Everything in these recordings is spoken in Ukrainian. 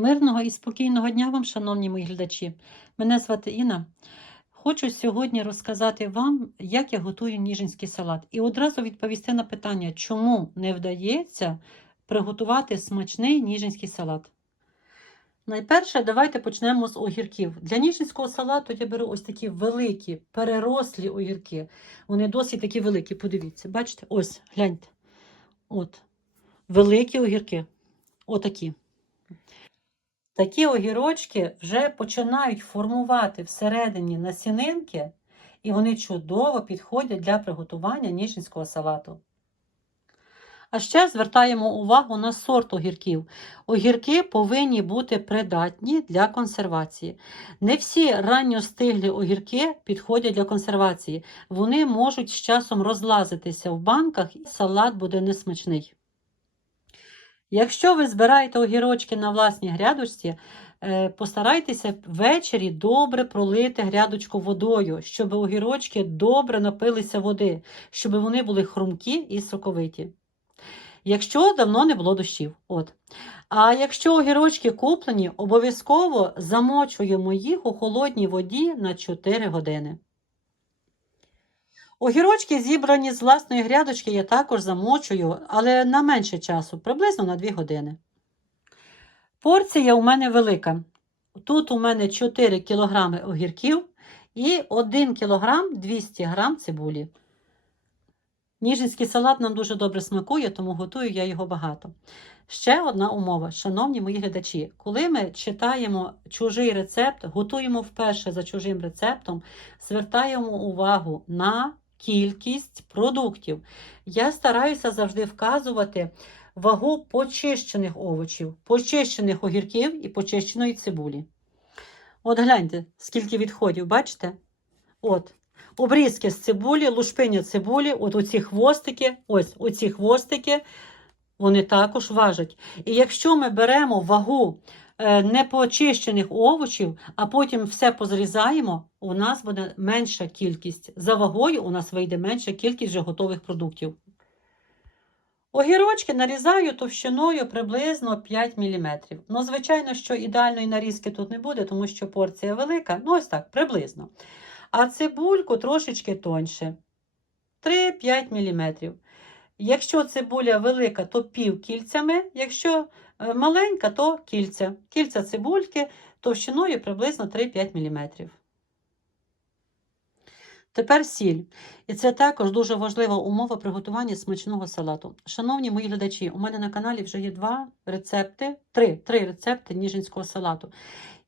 Мирного і спокійного дня вам, шановні мої глядачі. Мене звати Інна. Хочу сьогодні розказати вам, як я готую ніжинський салат. І одразу відповісти на питання, чому не вдається приготувати смачний ніжинський салат. Найперше, давайте почнемо з огірків. Для ніжинського салату я беру ось такі великі, перерослі огірки. Вони досить такі великі. Подивіться, бачите? Ось, гляньте. От. Великі огірки. Отакі. Такі огірочки вже починають формувати всередині насінинки, і вони чудово підходять для приготування ніжинського салату. А ще звертаємо увагу на сорт огірків. Огірки повинні бути придатні для консервації. Не всі ранньостиглі огірки підходять для консервації. Вони можуть з часом розлазитися в банках, і салат буде несмачний. Якщо ви збираєте огірочки на власній грядочці, е, постарайтеся ввечері добре пролити грядочку водою, щоб огірочки добре напилися води, щоб вони були хрумкі і соковиті. Якщо давно не було дощів. От. А якщо огірочки куплені, обов'язково замочуємо їх у холодній воді на 4 години. Огірочки, зібрані з власної грядочки, я також замочую, але на менше часу, приблизно на 2 години. Порція у мене велика. Тут у мене 4 кг огірків і 1 кг 200 г цибулі. Ніжинський салат нам дуже добре смакує, тому готую я його багато. Ще одна умова, шановні мої глядачі, коли ми читаємо чужий рецепт, готуємо вперше за чужим рецептом, звертаємо увагу на кількість продуктів. Я стараюся завжди вказувати вагу почищених овочів, почищених огірків і почищеної цибулі. От гляньте, скільки відходів, бачите? От. Обрізки з цибулі, лушпиня цибулі, от оці хвостики, ось оці хвостики, вони також важать. І якщо ми беремо вагу непочищених овочів, а потім все позрізаємо, у нас буде менша кількість. За вагою у нас вийде менша кількість вже готових продуктів. Огірочки нарізаю товщиною приблизно 5 мм. Ну, звичайно, що ідеальної нарізки тут не буде, тому що порція велика. Ну, ось так, приблизно. А цибульку трошечки тоньше. 3-5 мм. Якщо цибуля велика, то пів кільцями. Якщо е, маленька, то кільця. Кільця цибульки товщиною приблизно 3-5 мм. Тепер сіль. І це також дуже важлива умова приготування смачного салату. Шановні мої глядачі, у мене на каналі вже є два рецепти, три, три рецепти ніжинського салату.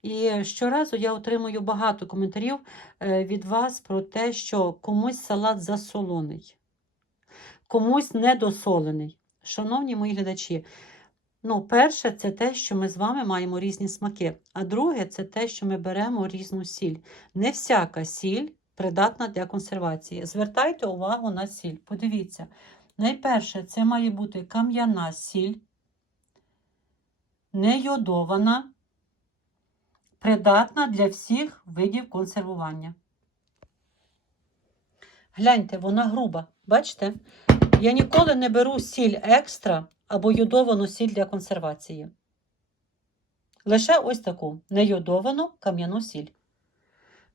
І щоразу я отримую багато коментарів е, від вас про те, що комусь салат засолений, комусь недосолений. Шановні мої глядачі, ну, перше, це те, що ми з вами маємо різні смаки. А друге, це те, що ми беремо різну сіль. Не всяка сіль придатна для консервації. Звертайте увагу на сіль. Подивіться, найперше, це має бути кам'яна сіль, не йодована придатна для всіх видів консервування. Гляньте, вона груба. Бачите? Я ніколи не беру сіль екстра або йодовану сіль для консервації. Лише ось таку нейодовану кам'яну сіль.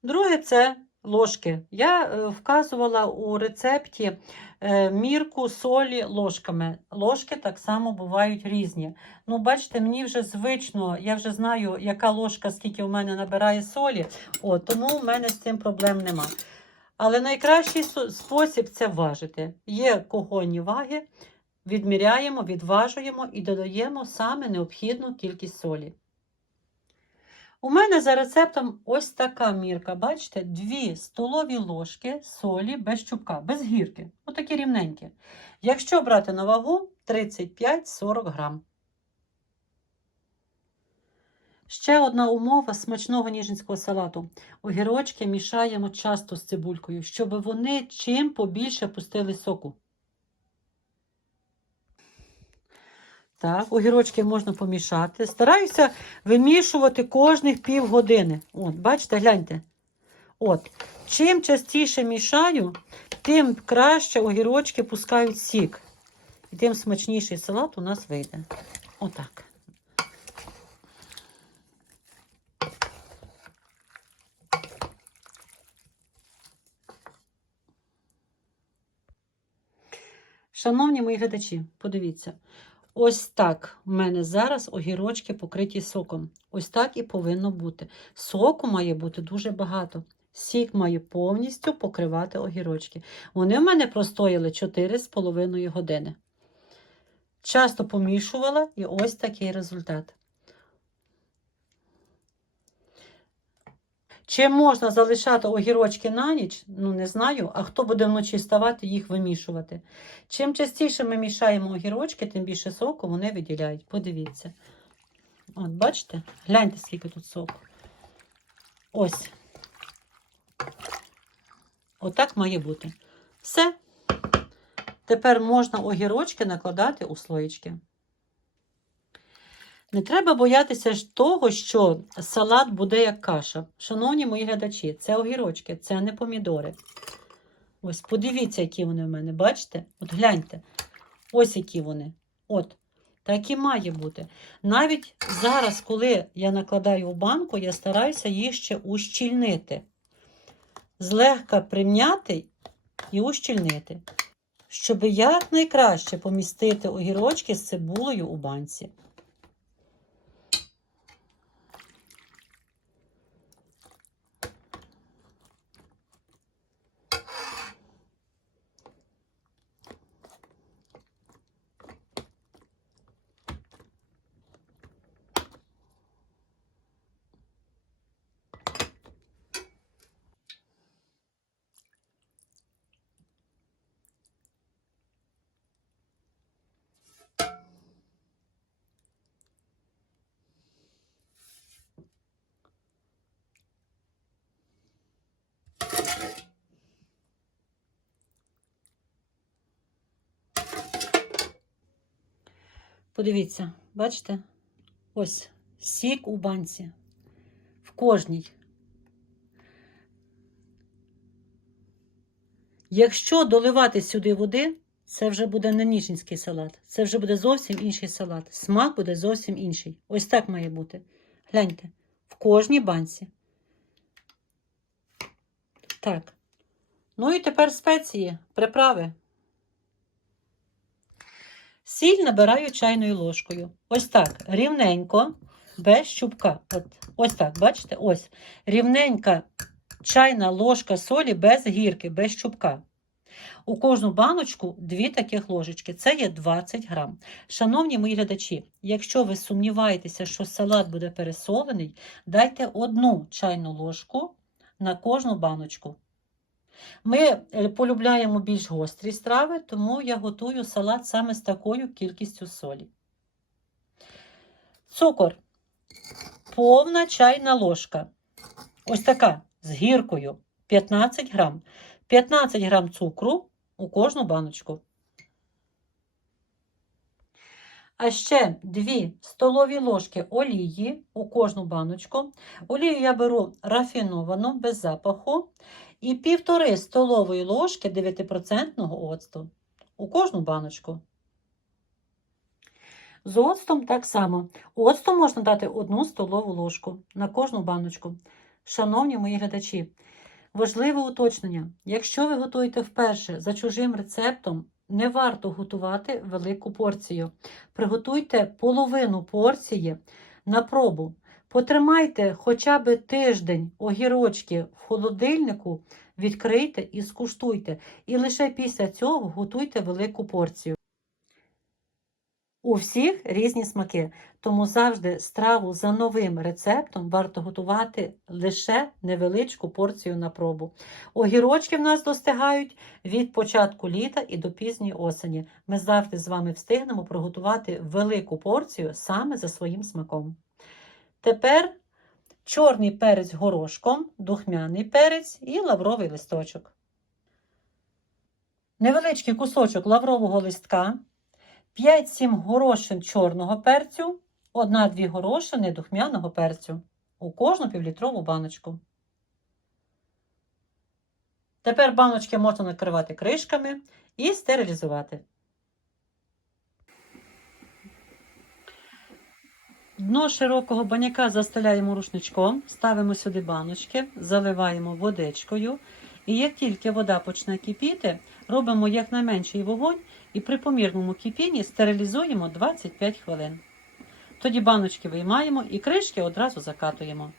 Друге це ложки. Я е, вказувала у рецепті е, мірку солі ложками. Ложки так само бувають різні. Ну, бачите, мені вже звично, я вже знаю, яка ложка, скільки у мене набирає солі, О, тому в мене з цим проблем нема. Але найкращий спосіб це важити. Є кухонні ваги, відміряємо, відважуємо і додаємо саме необхідну кількість солі. У мене за рецептом ось така мірка, бачите, 2 столові ложки солі без чубка, без гірки. Отакі рівненькі. Якщо брати на вагу 35-40 грам. Ще одна умова смачного ніжинського салату. Огірочки мішаємо часто з цибулькою, щоб вони чим побільше пустили соку. Так, огірочки можна помішати. Стараюся вимішувати кожних півгодини. От, бачите, гляньте. От. Чим частіше мішаю, тим краще огірочки пускають сік. І тим смачніший салат у нас вийде. Отак. Шановні мої глядачі, подивіться. Ось так в мене зараз огірочки покриті соком. Ось так і повинно бути. Соку має бути дуже багато. Сік має повністю покривати огірочки. Вони в мене простояли 4,5 години. Часто помішувала і ось такий результат. Чи можна залишати огірочки на ніч? Ну, не знаю. А хто буде вночі ставати їх вимішувати? Чим частіше ми мішаємо огірочки, тим більше соку вони виділяють. Подивіться. От, бачите? Гляньте, скільки тут соку. Ось. Отак має бути. Все. Тепер можна огірочки накладати у слоєчки. Не треба боятися ж того, що салат буде як каша. Шановні мої глядачі, це огірочки, це не помідори. Ось, подивіться, які вони в мене, бачите? От гляньте. Ось які вони. От. Так і має бути. Навіть зараз, коли я накладаю в банку, я стараюся їх ще ущільнити. Злегка прим'яти і ущільнити, щоб якнайкраще помістити огірочки з цибулею у банці. Подивіться, бачите? Ось сік у банці. В кожній. Якщо доливати сюди води, це вже буде не ніжинський салат. Це вже буде зовсім інший салат. Смак буде зовсім інший. Ось так має бути. Гляньте, в кожній банці. Так. Ну і тепер спеції, приправи. Сіль набираю чайною ложкою. Ось так, рівненько, без щупка. От, ось так, бачите? Ось. Рівненька чайна ложка солі без гірки, без щупка. У кожну баночку дві таких ложечки. Це є 20 грам. Шановні мої глядачі, якщо ви сумніваєтеся, що салат буде пересолений, дайте одну чайну ложку на кожну баночку. Ми е, полюбляємо більш гострі страви, тому я готую салат саме з такою кількістю солі. Цукор. Повна чайна ложка. Ось така з гіркою 15 грам. 15 грам цукру у кожну баночку. А ще 2 столові ложки олії у кожну баночку. Олію я беру рафіновану, без запаху. І півтори столової ложки 9% оцту у кожну баночку. З оцтом так само. Оцту можна дати одну столову ложку на кожну баночку. Шановні мої глядачі, важливе уточнення. Якщо ви готуєте вперше за чужим рецептом, не варто готувати велику порцію. Приготуйте половину порції на пробу. Потримайте хоча б тиждень огірочки в холодильнику, відкрийте і скуштуйте. І лише після цього готуйте велику порцію. У всіх різні смаки, тому завжди страву за новим рецептом варто готувати лише невеличку порцію на пробу. Огірочки в нас достигають від початку літа і до пізньої осені. Ми завжди з вами встигнемо приготувати велику порцію саме за своїм смаком. Тепер чорний перець горошком, духмяний перець і лавровий листочок. Невеличкий кусочок лаврового листка, 5-7 горошин чорного перцю, 1-2 горошини духмяного перцю у кожну півлітрову баночку. Тепер баночки можна накривати кришками і стерилізувати. Дно широкого баняка застеляємо рушничком, ставимо сюди баночки, заливаємо водичкою. І як тільки вода почне кипіти, робимо якнайменший вогонь і при помірному кипінні стерилізуємо 25 хвилин. Тоді баночки виймаємо і кришки одразу закатуємо.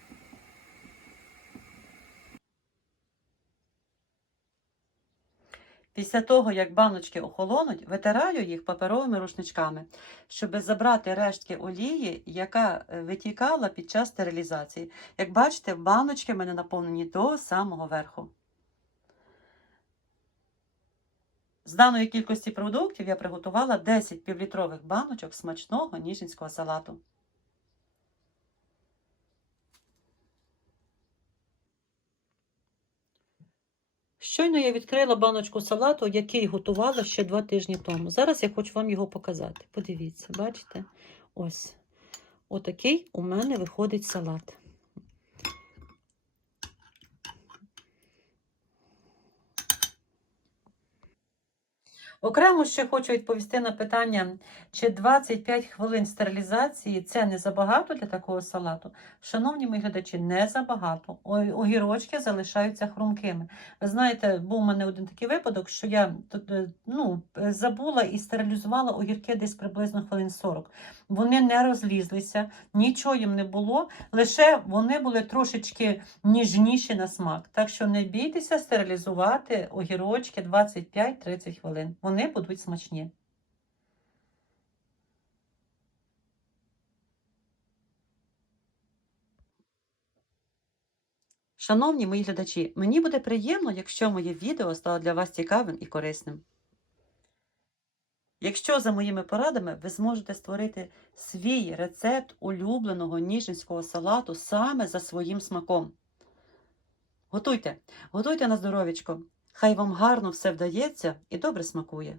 Після того, як баночки охолонуть, витираю їх паперовими рушничками, щоб забрати рештки олії, яка е, витікала під час стерилізації. Як бачите, баночки в мене наповнені до самого верху. З даної кількості продуктів я приготувала 10 півлітрових баночок смачного ніжинського салату. Щойно я відкрила баночку салату, який готувала ще два тижні тому. Зараз я хочу вам його показати. Подивіться, бачите? Ось. Отакий у мене виходить салат. Окремо ще хочу відповісти на питання, чи 25 хвилин стерилізації це не забагато для такого салату. Шановні мої глядачі, не забагато. Огірочки залишаються хрумкими. Ви знаєте, був у мене один такий випадок, що я е, ну, забула і стерилізувала огірки десь приблизно хвилин 40. Вони не розлізлися, нічого їм не було, лише вони були трошечки ніжніші на смак. Так що не бійтеся стерилізувати огірочки 25-30 хвилин. Вони будуть смачні. Шановні мої глядачі, мені буде приємно, якщо моє відео стало для вас цікавим і корисним. Якщо за моїми порадами ви зможете створити свій рецепт улюбленого ніжинського салату саме за своїм смаком. Готуйте, готуйте на здоров'ячко. Хай вам гарно все вдається і добре смакує.